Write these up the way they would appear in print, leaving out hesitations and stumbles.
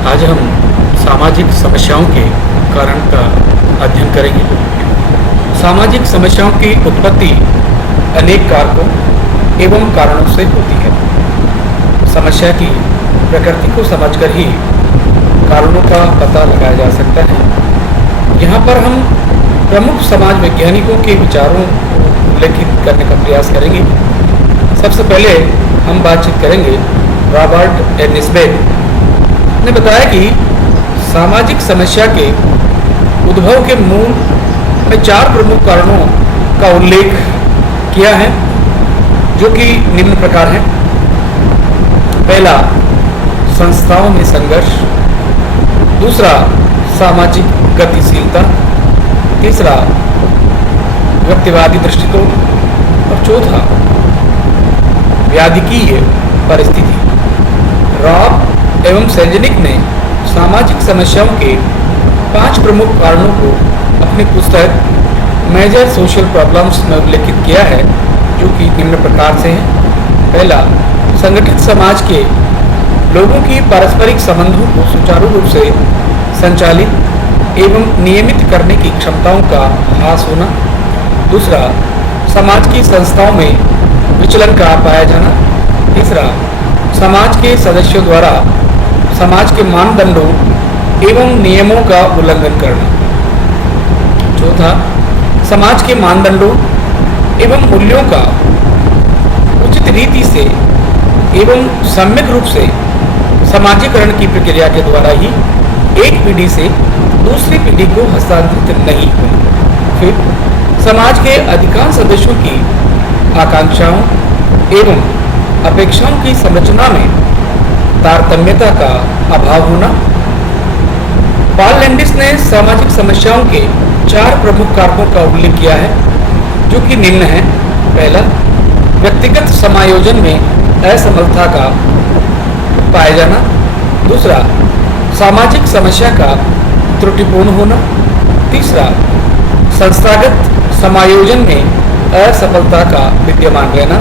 आज हम सामाजिक समस्याओं के कारण का अध्ययन करेंगे। सामाजिक समस्याओं की उत्पत्ति अनेक कारकों एवं कारणों से होती है। समस्या की प्रकृति को समझकर ही कारणों का पता लगाया जा सकता है। यहाँ पर हम प्रमुख समाज वैज्ञानिकों के विचारों को उल्लेखित करने का प्रयास करेंगे। सबसे पहले हम बातचीत करेंगे रॉबर्ट एनिस्बेथ ने बताया कि सामाजिक समस्या के उद्भव के मूल में 4 प्रमुख कारणों का उल्लेख किया है, जो कि निम्न प्रकार हैं। पहला, संस्थाओं में संघर्ष। दूसरा, सामाजिक गतिशीलता। तीसरा, व्यक्तिवादी दृष्टिकोण। और चौथा, व्याधिकीय परिस्थिति। रॉब एवं सेल्जनिक ने सामाजिक समस्याओं के 5 प्रमुख कारणों को अपनी पुस्तक मेजर सोशल प्रॉब्लम्स में उल्लेखित किया है, जो कि निम्न प्रकार से हैं। पहला, संगठित समाज के लोगों की पारस्परिक संबंधों को सुचारू रूप से संचालित एवं नियमित करने की क्षमताओं का ह्रास होना। दूसरा, समाज की संस्थाओं में विचलन का पाया जाना। तीसरा, समाज के सदस्यों द्वारा समाज के मानदंडों एवं नियमों का उल्लंघन करना। चौथा, समाज के मानदंडों एवं मूल्यों का उचित रीति से एवं सम्यक रूप से समाजीकरण की प्रक्रिया के द्वारा ही एक पीढ़ी से दूसरी पीढ़ी को हस्तांतरित नहीं हुई। फिर समाज के अधिकांश सदस्यों की आकांक्षाओं एवं अपेक्षाओं की संरचना में तारतम्यता का अभाव होना। पॉल लैंडिस ने सामाजिक समस्याओं के 4 प्रमुख कारकों का उल्लेख किया है, जो कि निम्न है। पहला, व्यक्तिगत समायोजन में असमर्थता का पाया जाना। दूसरा, सामाजिक समस्या का त्रुटिपूर्ण होना। तीसरा, संस्थागत समायोजन में असफलता का विद्यमान रहना।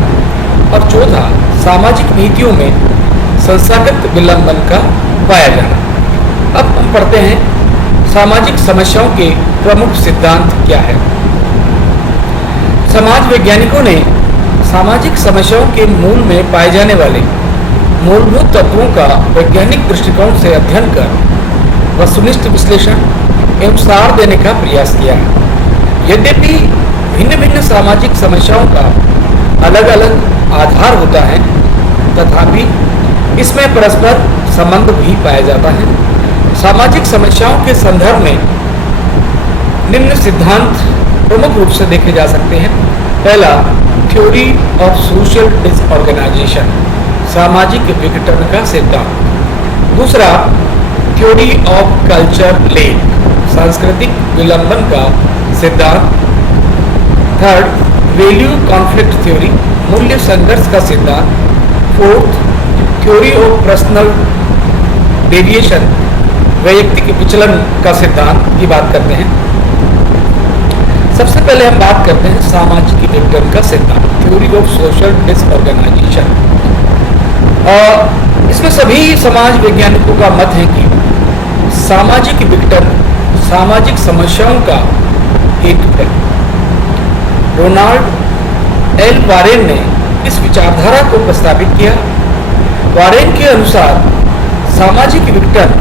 और चौथा, सामाजिक नीतियों में संस्थागत विलंबन का पाया जाना। अब हम पढ़ते हैं सामाजिक समस्याओं के प्रमुख सिद्धांत क्या है। समाज वैज्ञानिकों ने सामाजिक समस्याओं के मूल में पाए जाने वाले मूलभूत तत्वों का वैज्ञानिक दृष्टिकोण से अध्ययन कर वस्तुनिष्ठ विश्लेषण एवं सार देने का प्रयास किया है। यद्यपि भिन्न भिन्न सामाजिक समस्याओं का अलग अलग आधार होता है, तथापि इसमें परस्पर संबंध भी पाया जाता है। सामाजिक समस्याओं के संदर्भ में निम्न सिद्धांत प्रमुख रूप से देखे जा सकते हैं। पहला, थ्योरी ऑफ सोशल डिसऑर्गेनाइजेशन, सामाजिक विघटन का सिद्धांत। दूसरा, थ्योरी ऑफ कल्चर लेग, सांस्कृतिक विलंबन का सिद्धांत। थर्ड, वैल्यू कॉन्फ्लिक्ट थ्योरी, मूल्य संघर्ष का सिद्धांत। Fourth, theory of personal deviation, वैयक्तिक विचलन का सिद्धांत की बात करते हैं। सबसे पहले हम बात करते हैं सामाजिक विघटन का सिद्धांत, थ्योरी ऑफ सोशल डिसऑर्गेनाइजेशन। इसमें सभी समाज वैज्ञानिकों का मत है कि सामाजिक विघटन सामाजिक समस्याओं का हेतु है। रोनाल्ड एल वारेन ने इस विचारधारा को प्रस्तावित किया। वारेन के अनुसार सामाजिक विघटन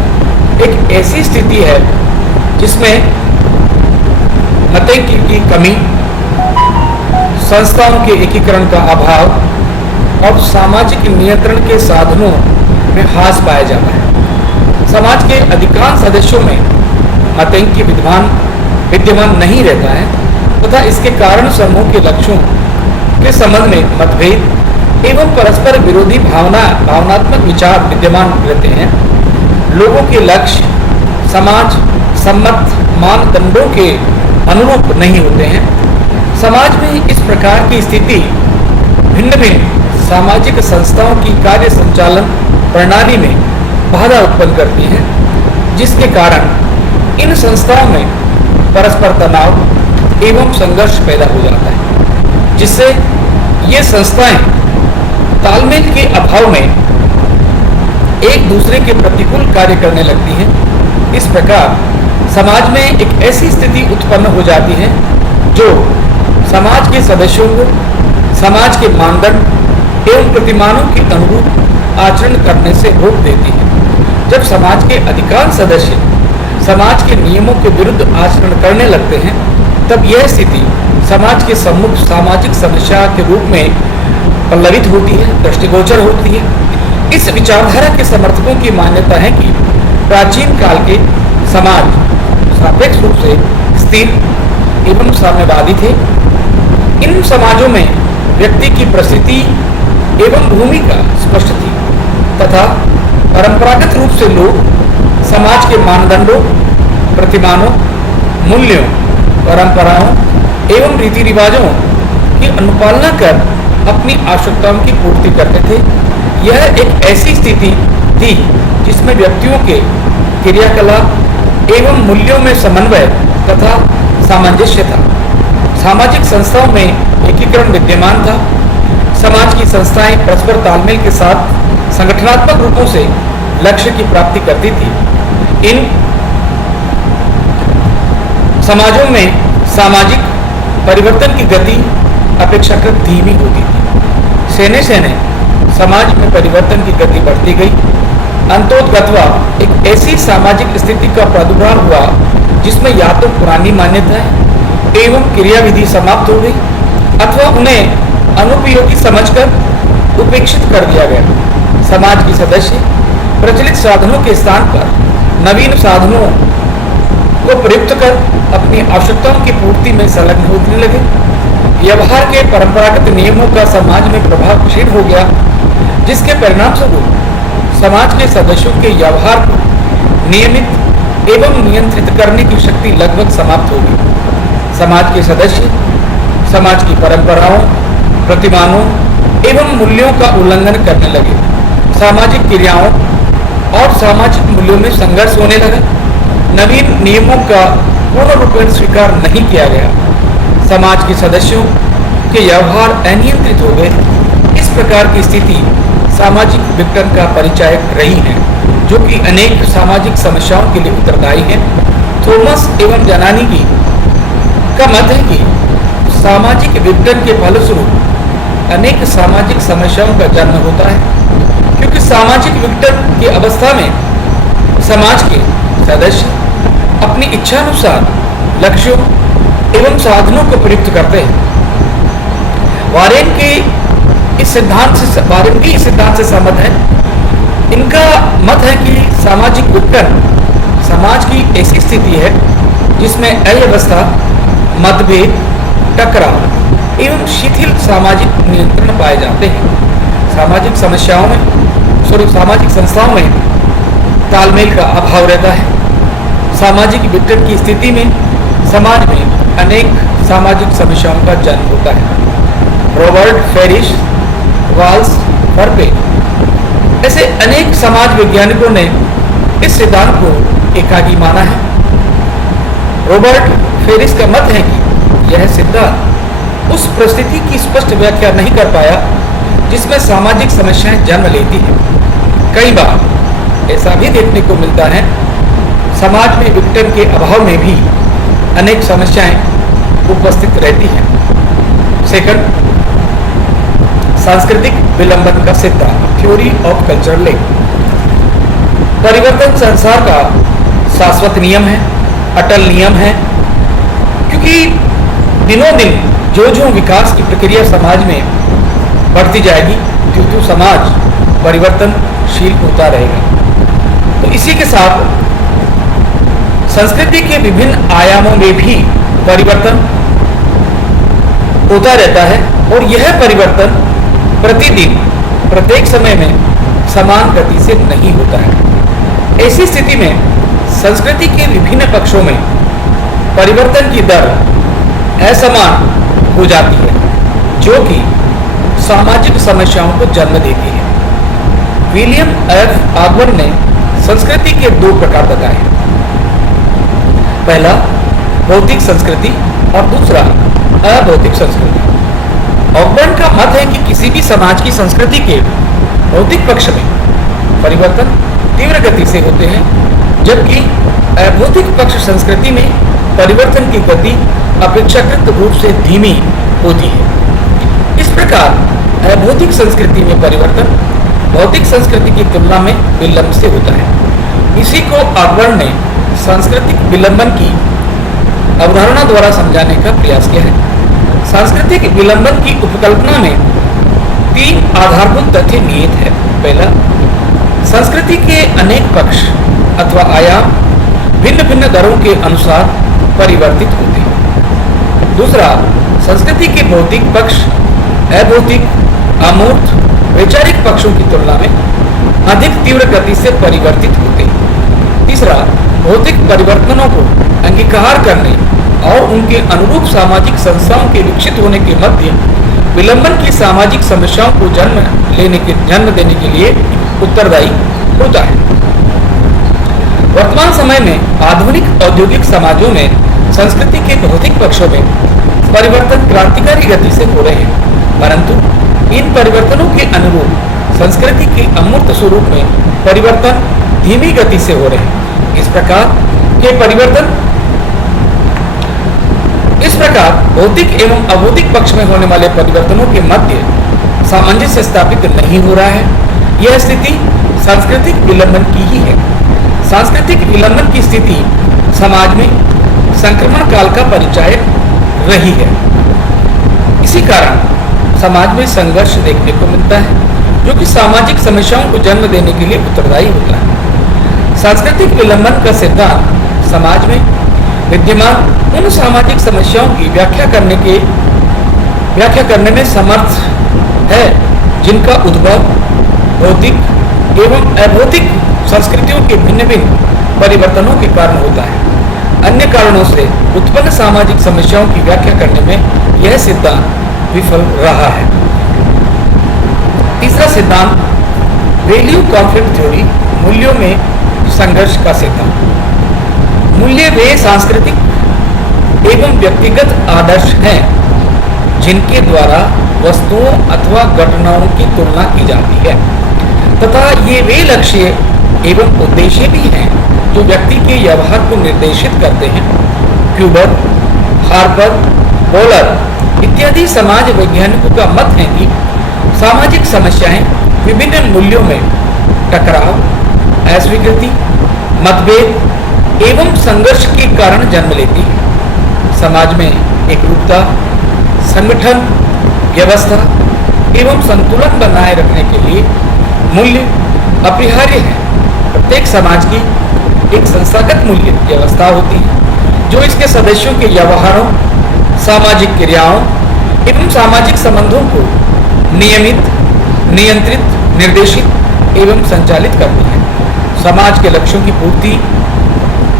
एक ऐसी स्थिति है जिसमें मतैक्य की कमी, संस्थाओं के एकीकरण का अभाव और सामाजिक नियंत्रण के साधनों में ह्रास पाया जाता है। समाज के अधिकांश सदस्यों में मतैक्य विद्यमान नहीं रहता है तथा इसके कारण समूह के लक्ष्यों के संबंध में मतभेद एवं परस्पर विरोधी भावनात्मक विचार विद्यमान रहते हैं। लोगों के लक्ष्य समाज सम्मत मानदंडों के अनुरूप नहीं होते हैं। समाज में इस प्रकार की स्थिति भिन्न भिन्न सामाजिक संस्थाओं की कार्य संचालन प्रणाली में बाधा उत्पन्न करती है, जिसके कारण इन संस्थाओं में परस्पर तनाव एवं संघर्ष पैदा हो जाता है, जिससे ये संस्थाएं तालमेल के अभाव में एक दूसरे के प्रतिकूल कार्य करने लगती हैं। इस प्रकार समाज में एक ऐसी स्थिति उत्पन्न हो जाती है जो समाज के सदस्यों को समाज के मानदंड एवं प्रतिमानों के अनुरूप आचरण करने से रोक देती है। जब समाज के अधिकांश सदस्य समाज के नियमों के विरुद्ध आचरण करने लगते हैं, तब यह स्थिति समाज के सम्मुख सामाजिक समस्या के रूप में पल्लवित होती है, दृष्टिगोचर होती है। इस विचारधारा के समर्थकों की मान्यता है कि प्राचीन काल के समाज सापेक्ष रूप से स्थिर एवं साम्यवादी थे। इन समाजों में व्यक्ति की प्रस्थिति एवं भूमिका स्पष्ट थी तथा परंपरागत रूप से लोग समाज के मानदंडों, प्रतिमानों, मूल्यों, परंपराओं एवं रीति रिवाजों की अनुपालना कर अपनी आवश्यकताओं की पूर्ति करते थे। यह एक ऐसी स्थिति थी जिसमें व्यक्तियों के क्रियाकलाप एवं मूल्यों में समन्वय तथा सामंजस्य था। सामाजिक संस्थाओं में एकीकरण विद्यमान था। समाज की संस्थाएं परस्पर तालमेल के साथ संगठनात्मक रूपों से लक्ष्य की प्राप्ति करती थी। इन समाजों में सामाजिक परिवर्तन की गति अपेक्षाकृत धीमी होती थी। सेने सेने समाज में परिवर्तन की गति बढ़ती गई। अंतोतगत्वा एक ऐसी सामाजिक स्थिति का प्रादुर्भाव हुआ जिसमें या तो पुरानी मान्यताएं एवं क्रियाविधि समाप्त हो गई अथवा उन्हें अनुपयोगी समझकर उपेक्षित कर दिया गया। समाज के सदस्य प्रचलित साधनों के स्थान पर नवीन साधनों को प्रयुक्त कर अपनी आवश्यकताओं की पूर्ति में संलग्न होने लगे। व्यवहार के परंपरागत नियमों का समाज में प्रभाव क्षीण हो गया, जिसके परिणाम स्वरूप समाज के सदस्यों के व्यवहार को नियमित एवं नियंत्रित करने की शक्ति लगभग समाप्त हो गई। समाज के सदस्य समाज की परंपराओं, प्रतिमानों एवं मूल्यों का उल्लंघन करने लगे। सामाजिक क्रियाओं और सामाजिक मूल्यों में संघर्ष होने लगा। नवीन नियमों का पूर्ण रूपेण स्वीकार नहीं किया गया। समाज के सदस्यों के व्यवहार अनियंत्रित हो गए। इस प्रकार की स्थिति सामाजिक विघटन का परिचायक रही है, जो कि अनेक सामाजिक समस्याओं के लिए उत्तरदायी है। थॉमस एवं जनानी की का मत है कि सामाजिक विघटन के फलस्वरूप अनेक सामाजिक समस्याओं का जन्म होता है, क्योंकि सामाजिक विघटन की अवस्था में समाज के सदस्य अपनी इच्छानुसार लक्ष्यों एवं साधनों को प्रयुक्त करते हैं। वारेन भी इस सिद्धांत से सहमत है। इनका मत है कि सामाजिक विघटन समाज की ऐसी स्थिति है जिसमें अव्यवस्था, मतभेद, टकराव एवं शिथिल सामाजिक नियंत्रण पाए जाते हैं। सामाजिक संस्थाओं में तालमेल का अभाव रहता है। सामाजिक विघटन की स्थिति में समाज में अनेक सामाजिक समस्याओं का जन्म होता है। रॉबर्ट फेरिश, वाल्स, फर्बे ऐसे अनेक समाज वैज्ञानिकों ने इस सिद्धांत को एकाकी माना है। रॉबर्ट फेरिस का मत है कि यह सिद्धांत उस परिस्थिति की स्पष्ट व्याख्या नहीं कर पाया जिसमें सामाजिक समस्याएं जन्म लेती हैं। कई बार ऐसा भी देखने को मिलता है, समाज में विघटन के अभाव में भी अनेक समस्याएं उपस्थित रहती हैं। सेकंड, सांस्कृतिक विलंबन का सिद्धांत, थ्योरी ऑफ कल्चरल लैग। परिवर्तन संसार का शाश्वत नियम है, अटल नियम है, क्योंकि दिनों दिन जो विकास की प्रक्रिया समाज में बढ़ती जाएगी, त्यों समाज परिवर्तनशील होता रहेगा। तो इसी के साथ संस्कृति के विभिन्न आयामों में भी परिवर्तन होता रहता है और यह परिवर्तन प्रतिदिन प्रत्येक समय में समान गति से नहीं होता है। ऐसी स्थिति में संस्कृति के विभिन्न पक्षों में परिवर्तन की दर असमान हो जाती है, जो कि सामाजिक समस्याओं को जन्म देती है। विलियम एफ ऑगबर्न ने संस्कृति के दो प्रकार बताए। पहला भौतिक संस्कृति और दूसरा अभौतिक संस्कृति। ऑगबर्न का मत है कि किसी भी समाज की संस्कृति के भौतिक पक्ष में परिवर्तन तीव्र गति से होते हैं, जबकि अभौतिक पक्ष संस्कृति में परिवर्तन की गति अपेक्षाकृत रूप से धीमी होती है। इस प्रकार अभौतिक संस्कृति में परिवर्तन भौतिक संस्कृति की तुलना में विलंब से होता है। इसी को अकबर ने सांस्कृतिक विलंबन की अवधारणा द्वारा समझाने का प्रयास किया है। सांस्कृतिक विलंबन की उपकल्पना में 3 आधारभूत तथ्य निहित है। पहला, संस्कृति के अनेक पक्ष अथवा आयाम भिन्न भिन्न दरों के अनुसार परिवर्तित होते हैं। दूसरा, संस्कृति के भौतिक पक्ष अभौतिक, अमूर्त, वैचारिक पक्षों की तुलना में अधिक तीव्र गति से परिवर्तित होते हैं। तीसरा, भौतिक परिवर्तनों को अंगीकार करने और उनके अनुरूप सामाजिक संस्थाओं के विकसित होने के मध्य विलंबन की सामाजिक समस्याओं को जन्म देने के लिए उत्तरदायी होता है। वर्तमान समय में आधुनिक औद्योगिक समाजों में संस्कृति के भौतिक पक्षों में परिवर्तन क्रांतिकारी गति से हो रहे हैं, परंतु इन परिवर्तनों के अनुरूप संस्कृति के अमूर्त स्वरूप में परिवर्तन धीमी गति से हो रहे हैं। इस प्रकार भौतिक एवं अभौतिक पक्ष में होने वाले परिवर्तनों के मध्य सामंजस्य स्थापित नहीं हो रहा है। यह स्थिति सांस्कृतिक विलंबन की ही है। सांस्कृतिक विलंबन की स्थिति समाज में संक्रमण काल का परिचायक रही है। इसी कारण समाज में संघर्ष देखने को मिलता है, जो कि सामाजिक समस्याओं को जन्म देने के लिए उत्तरदायी होता है। सांस्कृतिक विलंबन का सिद्धांत समाज में विद्यमान उन सामाजिक समस्याओं की व्याख्या करने में समर्थ है जिनका उद्भव भौतिक एवं अभौतिक संस्कृतियों के भिन्न भिन्न परिवर्तनों के कारण होता है। अन्य कारणों से उत्पन्न सामाजिक समस्याओं की व्याख्या करने में यह सिद्धांत विफल रहा है। तीसरा सिद्धांत वैल्यू कॉन्फ्लिक्ट थ्योरी, मूल्यों में संघर्ष का सिद्धांत। मूल्य वे सांस्कृतिक एवं व्यक्तिगत आदर्श हैं जिनके द्वारा वस्तुओं अथवा घटनाओं की तुलना की जाती है, तथा ये वे लक्ष्य एवं उद्देश्य भी हैं जो व्यक्ति के व्यवहार को निर्देशित करते हैं। क्यूबर, हार्पर, बोलर इत्यादि समाज वैज्ञानिकों का मत है कि सामाजिक समस्याएं विभिन्न मूल्यों में टकराव, अस्वीकृति, मतभेद एवं संघर्ष के कारण जन्म लेती है। समाज में एकरूपता, संगठन, व्यवस्था एवं संतुलन बनाए रखने के लिए मूल्य अपरिहार्य है। प्रत्येक समाज की एक संस्थागत मूल्य व्यवस्था होती है जो इसके सदस्यों के व्यवहारों, सामाजिक क्रियाओं एवं सामाजिक संबंधों को नियमित, नियंत्रित, निर्देशित एवं संचालित करती है। समाज के लक्ष्यों की पूर्ति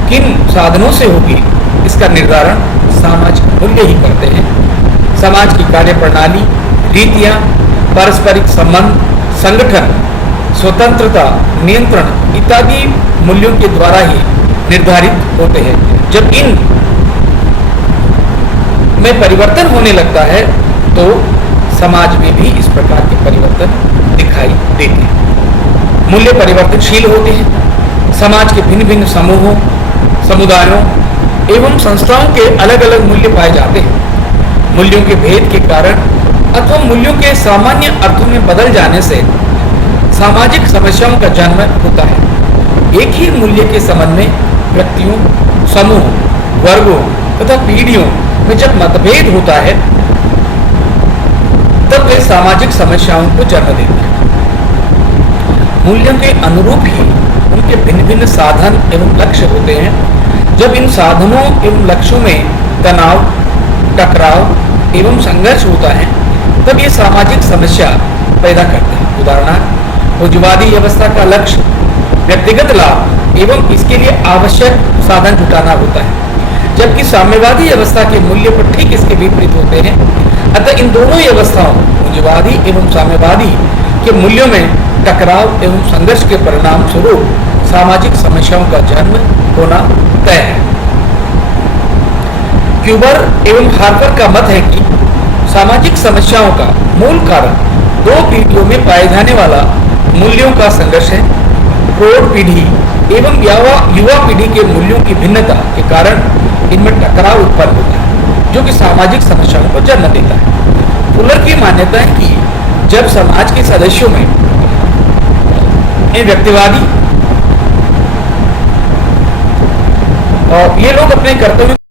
किन साधनों से होगी, इसका निर्धारण सामाजिक मूल्य ही करते हैं। समाज की कार्य प्रणाली, रीतियां, पारस्परिक संबंध, संगठन, स्वतंत्रता, नियंत्रण इत्यादि मूल्यों के द्वारा ही निर्धारित होते हैं। जब इन में परिवर्तन होने लगता है तो समाज में भी इस प्रकार के परिवर्तन दिखाई देते हैं। मूल्य परिवर्तनशील होते हैं। समाज के भिन्न भिन्न समूहों, समुदायों एवं संस्थाओं के अलग अलग मूल्य पाए जाते हैं। मूल्यों के भेद के कारण अथवा मूल्यों के सामान्य अर्थों में बदल जाने से सामाजिक समस्याओं का जन्म होता है। एक ही मूल्य के संबंध में व्यक्तियों, समूह, वर्गों तथा पीढ़ियों में जब मतभेद होता है तब वे सामाजिक समस्याओं को जन्म देते हैं। मूल्यों के अनुरूप ही उनके भिन्न भिन्न साधन एवं लक्ष्य होते हैं। जब इन साधनों एवं लक्ष्यों में तनाव, टकराव एवं संघर्ष होता है तब ये सामाजिक समस्या पैदा करते हैं। उदाहरणार्थ, पूंजीवादी व्यवस्था का लक्ष्य व्यक्तिगत लाभ एवं इसके लिए आवश्यक साधन जुटाना होता है, जबकि साम्यवादी व्यवस्था के मूल्य पर ठीक इसके विपरीत होते हैं। अतः इन दोनों व्यवस्थाओं, पूंजीवादी एवं साम्यवादी के मूल्यों में टकराव एवं संघर्ष के परिणाम स्वरूप सामाजिक समस्याओं का जन्म होना तय है। क्यूबर एवं हार्पर का मत है कि सामाजिक समस्याओं का मूल कारण दो पीढ़ियों में पाए जाने वाला मूल्यों का संघर्ष है। प्रौढ़ पीढ़ी एवं युवा पीढ़ी के मूल्यों की भिन्नता के कारण इनमें टकराव उत्पन्न होता है, जो कि सामाजिक समस्याओं को जन्म देता है। फुलर की मान्यता है कि जब समाज के सदस्यों में व्यक्तिवादी और ये लोग अपने कर्तव्य